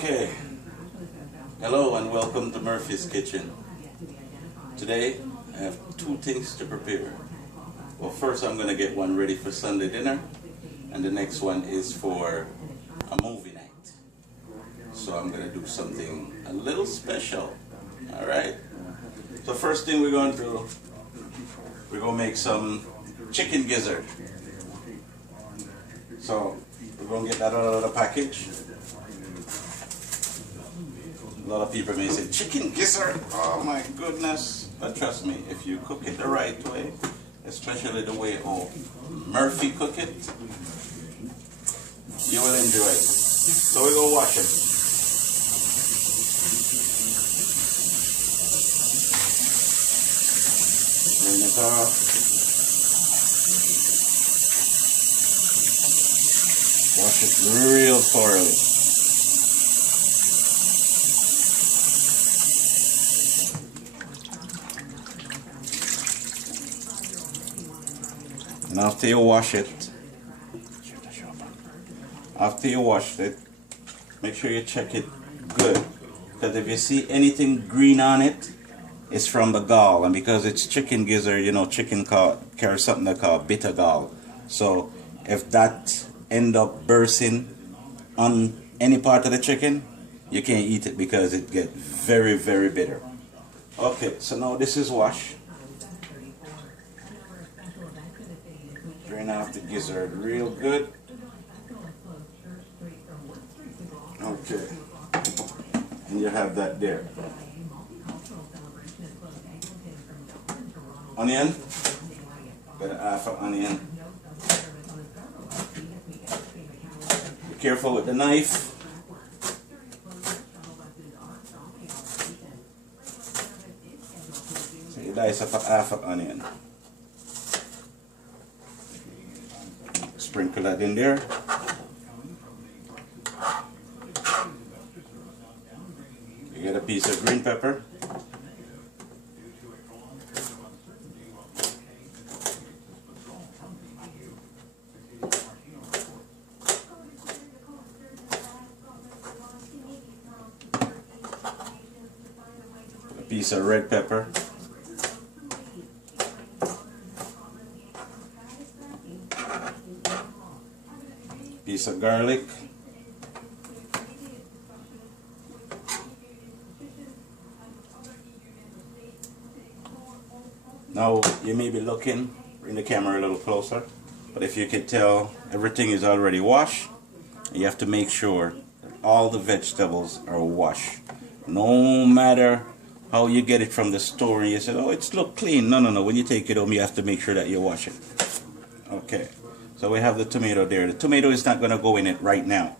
Okay, hello and welcome to Murphy's Kitchen. Today I have two things to prepare. Well, first I'm going to get one ready for Sunday dinner, and the next one is for a movie night. So I'm going to do something a little special. Alright, so first thing we're going to do, we're going to make some chicken gizzard. So we're going to get that out of the package. A lot of people may say, chicken gizzard, oh my goodness. But trust me, if you cook it the right way, especially the way Murphy cook it, you will enjoy it. So we're going to wash it. Bring it off. Wash it real thoroughly. And after you wash it, make sure you check it good. Because if you see anything green on it, it's from the gall. And because it's chicken gizzard, you know, chicken carries something they call bitter gall. So if that end up bursting on any part of the chicken, you can't eat it because it gets very, very bitter. Okay, so now this is washed. Drain off the gizzard real good. Okay, and you have that there. Onion, got half an onion. Be careful with the knife. So you dice up half an onion. Sprinkle that in there. You get a piece of green pepper. A piece of red pepper. Piece of garlic, now you may be looking in the camera a little closer, but if you can tell, everything is already washed. You have to make sure that all the vegetables are washed. No matter how you get it from the store and you say, oh, it's look clean. No, when you take it home you have to make sure that you wash it. Okay. So we have the tomato there. The tomato is not going to go in it right now.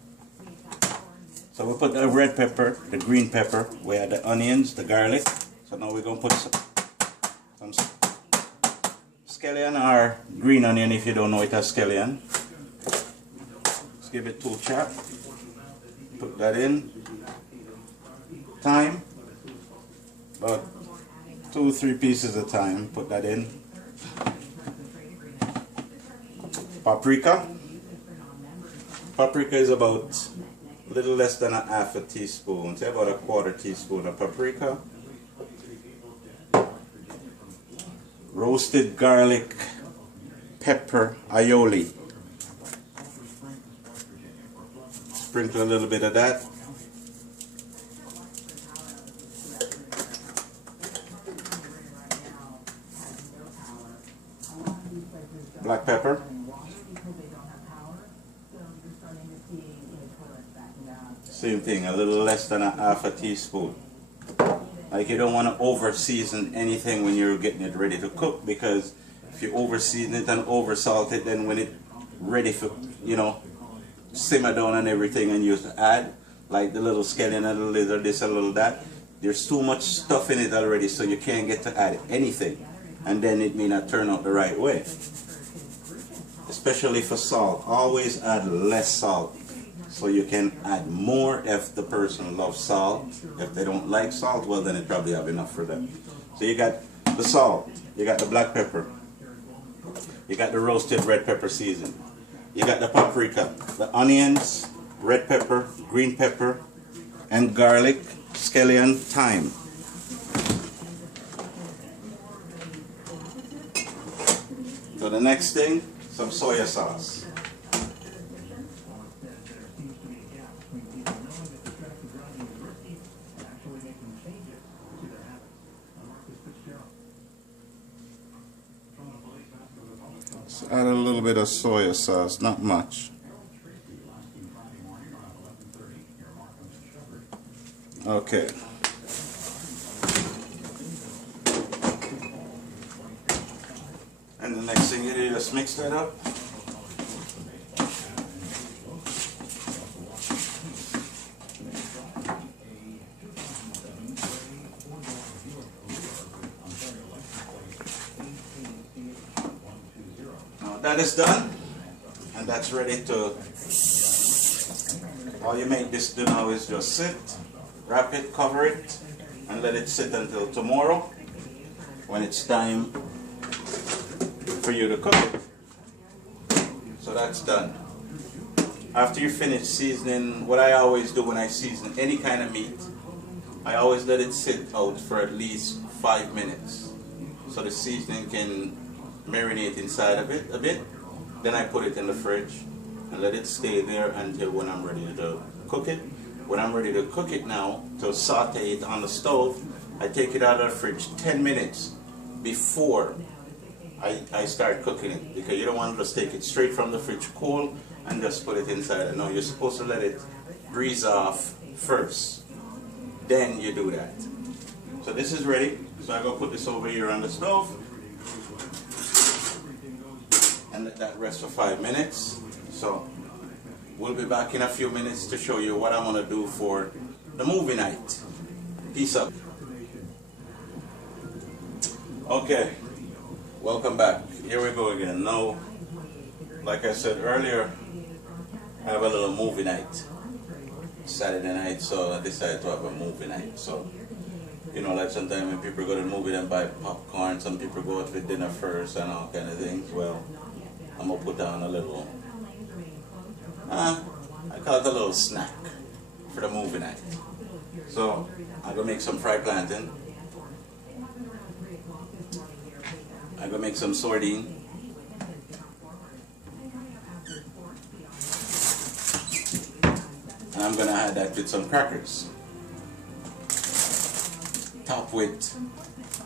So we put the red pepper, the green pepper, we have the onions, the garlic. So now we're going to put some scallion or green onion if you don't know it as scallion. Let's give it 2 chop. Put that in. Thyme. About 2-3 pieces of thyme. Put that in. Paprika. Paprika is about a little less than a half a teaspoon, say about a 1/4 teaspoon of paprika. Roasted garlic, pepper, aioli. Sprinkle a little bit of that. Black pepper. Same thing, a little less than a half a teaspoon. Like, you don't want to over season anything when you're getting it ready to cook, because if you over season it and over salt it, then when it's ready for, you know, simmer down and everything, and you add like the little scallion and the little this and little that, there's too much stuff in it already, so you can't get to add anything, and then it may not turn out the right way. Especially for salt, always add less salt. So you can add more if the person loves salt. If they don't like salt, well then it probably have enough for them. So you got the salt, you got the black pepper, you got the roasted red pepper season, you got the paprika, the onions, red pepper, green pepper, and garlic, scallion, thyme. So the next thing, some soya sauce. So add a little bit of soya sauce, not much. Okay. And the next thing you do, just mix that up. Now that is done, and that's ready to. All you make this do now is just sit, wrap it, cover it, and let it sit until tomorrow when it's time for you to cook it. So that's done. After you finish seasoning, what I always do when I season any kind of meat, I always let it sit out for at least 5 minutes so the seasoning can marinate inside of it a bit. Then I put it in the fridge and let it stay there until when I'm ready to cook it. When I'm ready to cook it now, to saute it on the stove, I take it out of the fridge 10 minutes before I start cooking it, because you don't want to just take it straight from the fridge cool and just put it inside. No, you're supposed to let it breeze off first, then you do that. So this is ready, so I'm going to put this over here on the stove and let that rest for 5 minutes. So we'll be back in a few minutes to show you what I'm going to do for the movie night. Peace up. Okay. Welcome back. Here we go again. Now, like I said earlier, I have a little movie night. Saturday night, so I decided to have a movie night. So, you know, like sometimes when people go to the movie and buy popcorn, some people go out for dinner first and all kind of things. Well, I'm going to put down a little, I call it a little snack for the movie night. So, I'm going to make some fried plantain. I'm going to make some sardine. And I'm going to add that with some crackers. Top with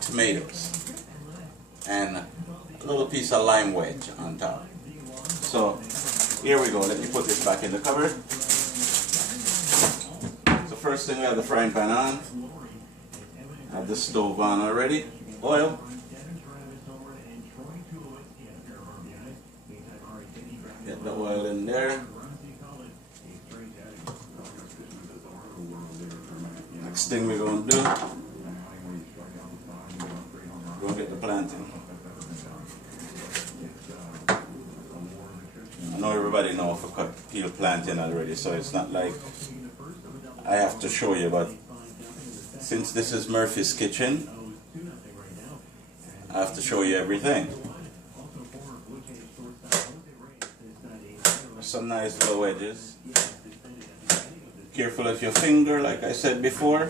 tomatoes. And a little piece of lime wedge on top. So, here we go. Let me put this back in the cupboard. So first thing, we have the frying pan on. I have the stove on already. Oil. Get the oil in there. Next thing we're going to do, we're going to get the plantain. I know everybody knows if I cut peel plantain already, so it's not like I have to show you, but since this is Murphy's Kitchen, I have to show you everything. Some nice little wedges. Careful of your finger, like I said before.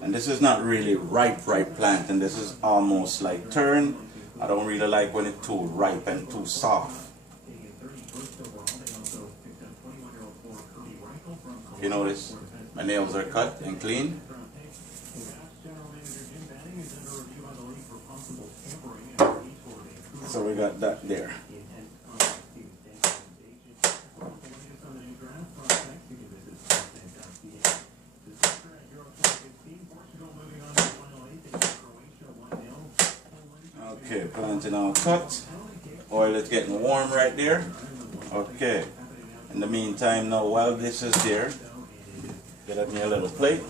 And this is not really ripe plantain. This is almost like turned. I don't really like when it's too ripe and too soft. You notice my nails are cut and clean. So we got that there. Okay, plantain all cut. Oil is getting warm right there. Okay. In the meantime, now while this is there, get me a little plate.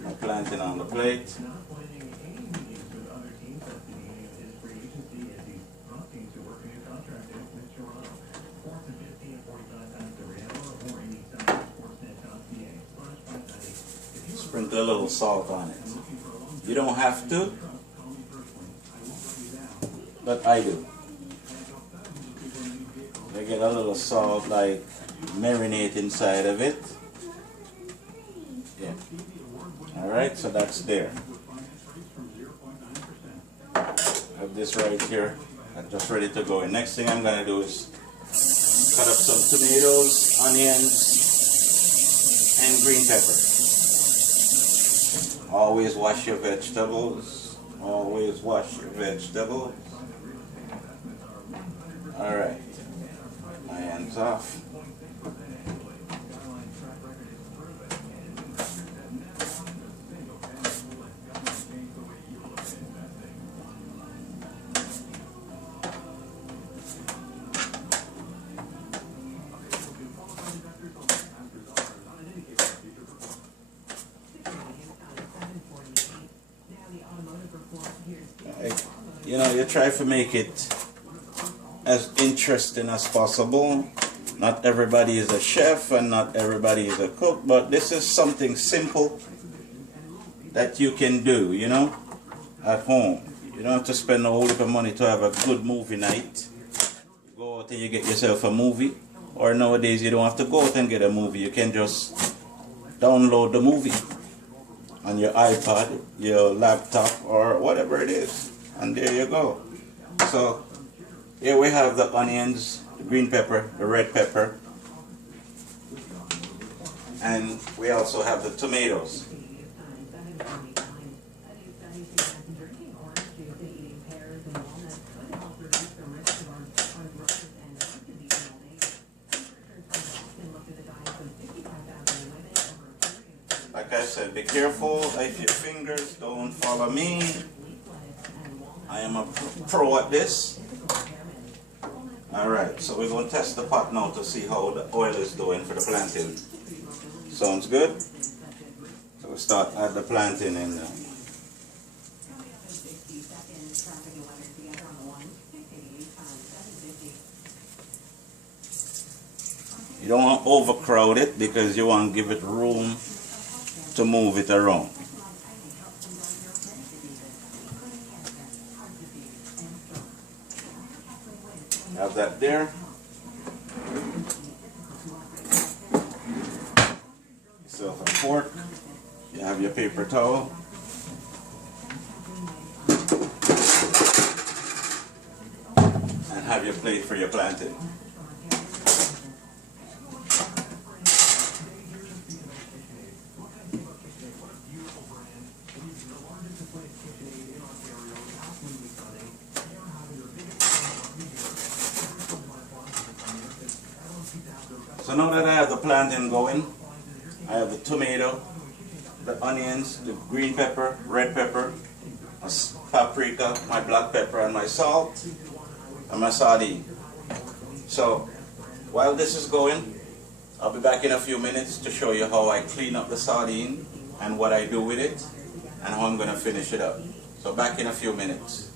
My plantain on the plate. Sprinkle a little salt on it. You don't have to, but I do. They get a little salt, like marinate inside of it. Yeah. Alright, so that's there. I have this right here. I'm just ready to go. And next thing I'm going to do is cut up some tomatoes, onions, and green pepper. Always wash your vegetables. Always wash your vegetables. Alright. My hands off. You know, you try to make it as interesting as possible. Not everybody is a chef and not everybody is a cook, but this is something simple that you can do, you know, at home. You don't have to spend a whole lot of money to have a good movie night. You go out and you get yourself a movie, or nowadays you don't have to go out and get a movie. You can just download the movie on your iPad, your laptop, or whatever it is. And there you go. So here we have the onions, the green pepper, the red pepper, and we also have the tomatoes. Like I said, be careful if your fingers don't follow me. I am a pro at this. Alright, so we're going to test the pot now to see how the oil is doing for the plantain. Sounds good? So we'll start add the plantain in now. You don't want to overcrowd it because you want to give it room to move it around. Have that there. Yourself a fork. You have your paper towel. And have your plate for your plantain. So now that I have the plantain going, I have the tomato, the onions, the green pepper, red pepper, my paprika, my black pepper, and my salt, and my sardine. So while this is going, I'll be back in a few minutes to show you how I clean up the sardine and what I do with it and how I'm going to finish it up. So back in a few minutes.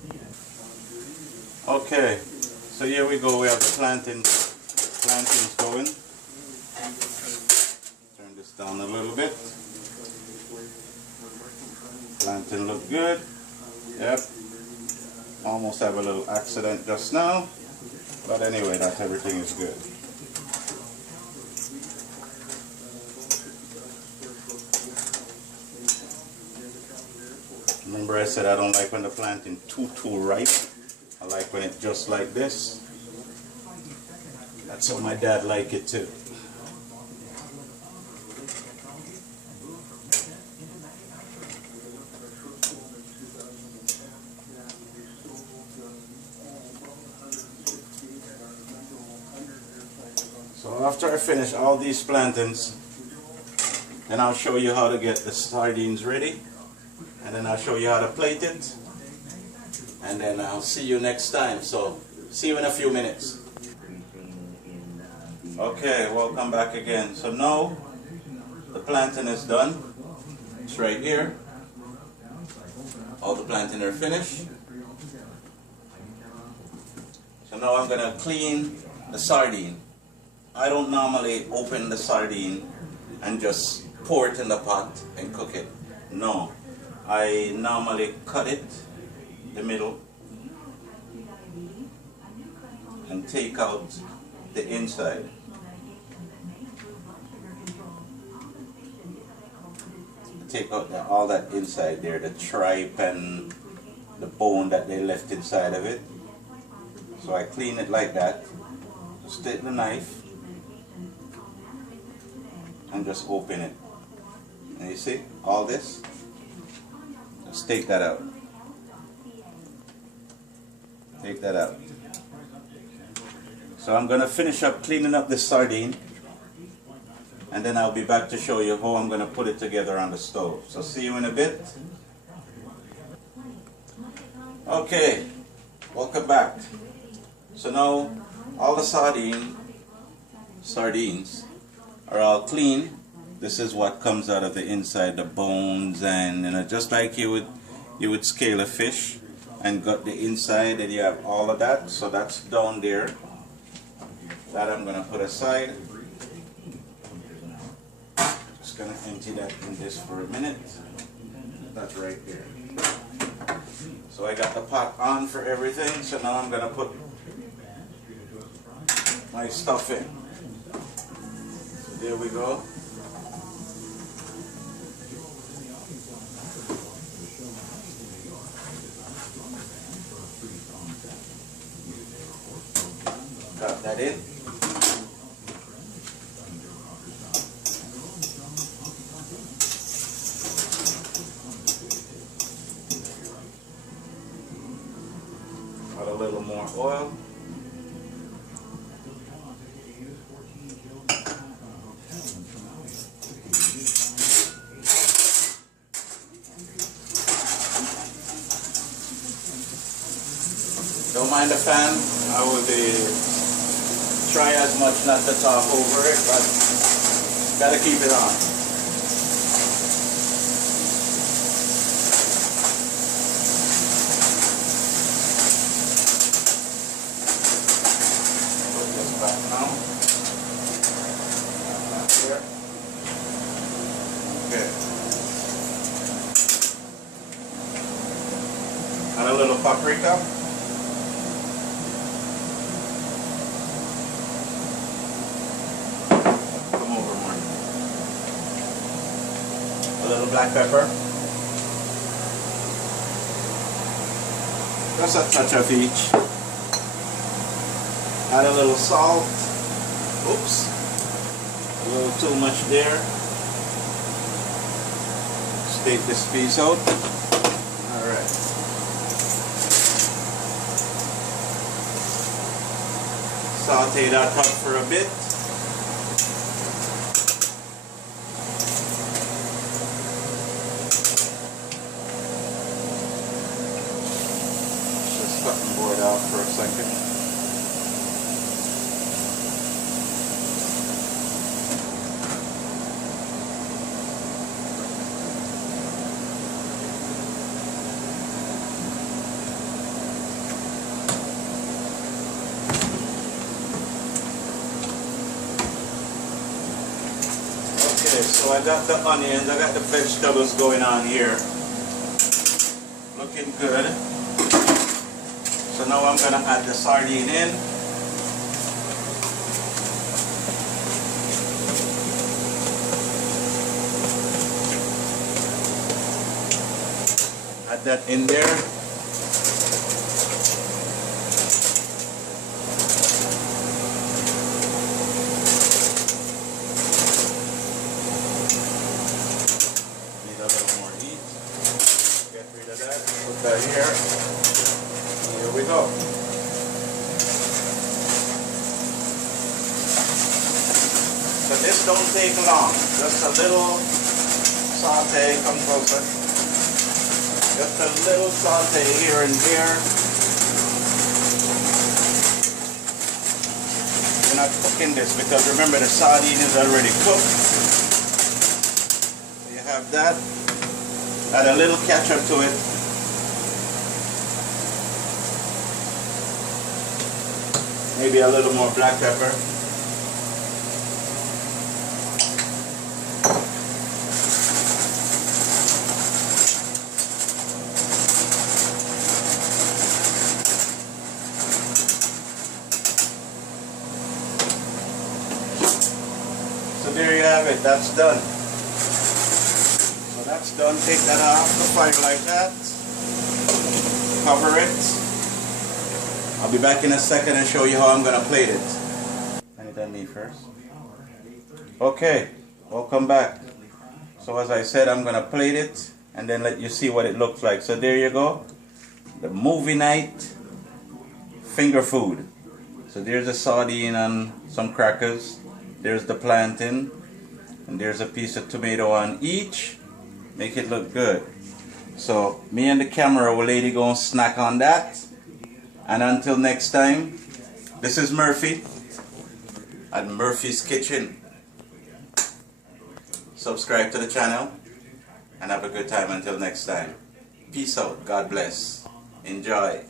Okay, so here we go. We have the plantains going. Turn this down a little bit. Plantain look good. Yep. Almost have a little accident just now. But anyway, that everything is good. Remember I said I don't like when the plantain too ripe. I like when it's just like this. That's how my dad liked it too. So after I finish all these plantains, then I'll show you how to get the sardines ready, and then I'll show you how to plate it, and then I'll see you next time. So see you in a few minutes. Okay, welcome back again. So now the plantain is done. It's right here. All the plantain are finished. So now I'm going to clean the sardine. I don't normally open the sardine and just pour it in the pot and cook it. No, I normally cut it the middle take out the inside. Take out all that inside there, the tripe and the bone that they left inside of it. So I clean it like that. Just take the knife and just open it. And you see all this? Just take that out. Take that out. So I'm going to finish up cleaning up this sardine, and then I'll be back to show you how I'm going to put it together on the stove. So see you in a bit. Okay, welcome back. So now all the sardines are all clean. This is what comes out of the inside, the bones, and just like you would scale a fish and got the inside, and you have all of that. So that's down there. That I'm gonna put aside. Just gonna empty that in this for a minute. That's right there. So I got the pot on for everything. So now I'm gonna put my stuff in. So there we go. Got that in. Got a little more oil. Don't mind the fan. I will try as much not to talk over it, but gotta keep it on. Put this back now. Back here. Okay. And a little paprika. A little black pepper. Just a touch of each. Add a little salt. Oops. A little too much there. Just take this piece out. Alright. Saute that up for a bit. Cutting board out for a second. Okay, so I got the onions, I got the vegetables going on here. Looking good. So now I'm going to add the sardine in. Add that in there. Need a little more heat. Get rid of that. Put that here. Here we go. So this don't take long. Just a little saute. Come closer. Just a little saute here and there. We're not cooking this because remember the sardine is already cooked. So you have that. Add a little ketchup to it. Maybe a little more black pepper. there you have it. That's done. So that's done. Take that off the fire like that. Cover it. I'll be back in a second and show you how I'm gonna plate it. And it done me first. Okay, welcome back. So as I said, I'm gonna plate it and then let you see what it looks like. So there you go. The movie night finger food. So there's a sardine and some crackers. There's the plantain. And there's a piece of tomato on each. Make it look good. So me and the camera lady gonna snack on that. And until next time, this is Murphy at Murphy's Kitchen. Subscribe to the channel and have a good time until next time. Peace out. God bless. Enjoy.